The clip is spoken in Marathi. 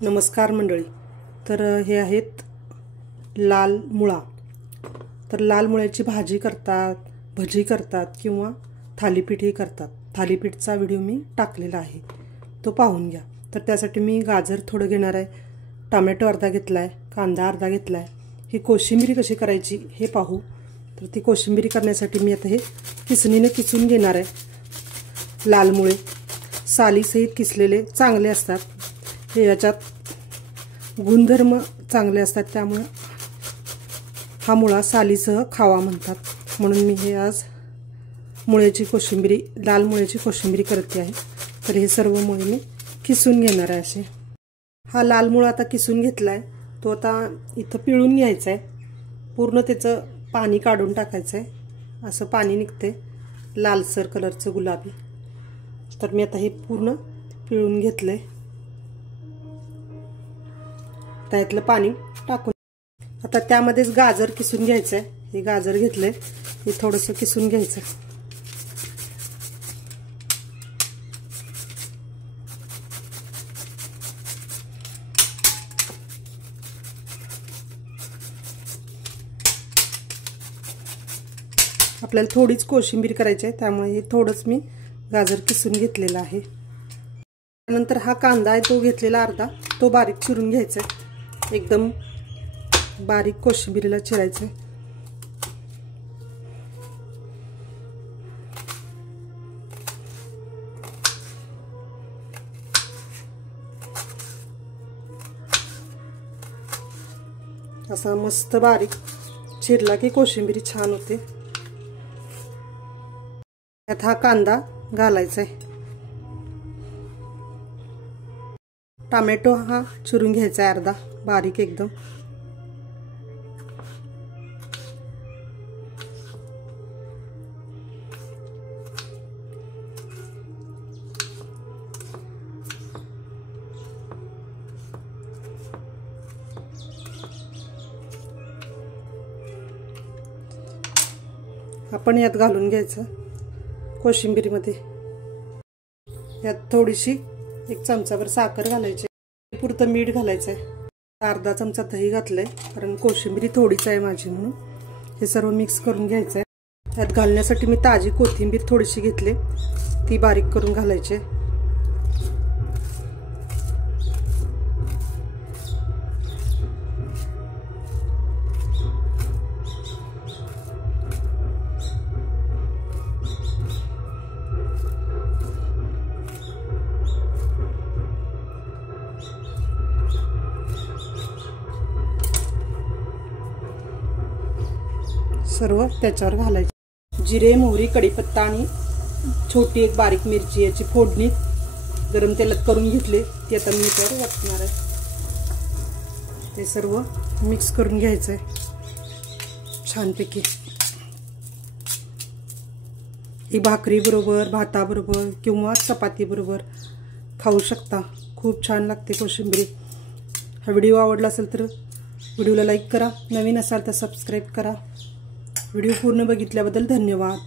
नमस्कार मंडळी। तर हे आहेत लाल मुळा। तर लाल मुळ्याची भाजी करतात, भजी करतात किंवा थालीपीठही करतात। थालीपीठचा व्हिडिओ मी टाकलेला आहे, तो पाहून घ्या। तर त्यासाठी मी गाजर थोडं घेणार आहे, टोमॅटो अर्धा घेतलाय, कांदा अर्धा घेतलाय। ही कोशिंबीर कशी करायची हे पाहू। तर ती कोशिंबीर करण्यासाठी मी आता हे किसणीने किसून घेणार आहे। लाल मुळे सालीसहित किसलेले चांगले असतात, हे याच्यात गुणधर्म चांगले असतात, त्यामुळे हा मुळा सालीसह खावा म्हणतात। म्हणून मी हे आज मुळ्याची कोशिंबीर, लाल मुळ्याची कोशिंबीर करते आहे। तर हे सर्व मुळे मी किसून घेणार आहे। असे हा लाल मुळा आता किसून घेतलाय, तो आता इथं पिळून घ्यायचा आहे। पूर्ण त्याचं पाणी काढून टाकायचं आहे, असं पाणी निघते लालसर कलरचं गुलाबी। तर मी आता हे पूर्ण पिळून घेतलंय, त्यातलं पाणी टाकून आता त्यामध्येच गाजर किसून घ्यायचं आहे। हे गाजर घेतलंय, हे थोडंसं किसून घ्यायचं। आपल्याला थोडीच कोशिंबीर करायची आहे, त्यामुळे हे थोडंच मी गाजर किसून घेतलेला आहे। त्यानंतर हा कांदा आहे तो घेतलेला अर्धा, तो बारीक चिरून घ्यायचा आहे। एकदम बारीक कोशिंबीरीला चिरायचं आहे। असा मस्त बारीक चिरला की कोशिंबीरी छान होते। त्यात हा कांदा घालायचा आहे। टोमॅटो हा चिरून घ्यायचा आहे अर्धा, बारीक एकदम। आपण यात घालून घ्यायचं कोशिंबीरीमध्ये। यात थोडीशी एक चमचाभर साखर घालायची, पुरतं मीठ घालायचं आहे। अर्धा चमचा दही घातलंय, कारण कोशिंबीरी थोडीच आहे माझी म्हणून। हे सर्व मिक्स करून घ्यायचं आहे। यात घालण्यासाठी मी ताजी कोथिंबीर थोडीशी घेतली, ती बारीक करून घालायची। सर्व त्याच्यावर घालायचे। जिरे, मोहरी, कढीपत्ता आणि छोटी एक बारीक मिरची याची फोडणी गरम तेलात करून घेतले, ती आता मी त्यावर वाटणार आहे। हे सर्व मिक्स करून घ्यायचं आहे छानपैकी। ही भाकरी बरोबर, भाताबरोबर किंवा चपाती बरोबर खाऊ शकता। खूप छान लागते कोशिंबीर। हा व्हिडिओ आवडला असेल तर व्हिडिओला लाईक करा, नवीन असाल तर सबस्क्राईब करा। व्हिडिओ पूर्ण बघितल्याबद्दल धन्यवाद।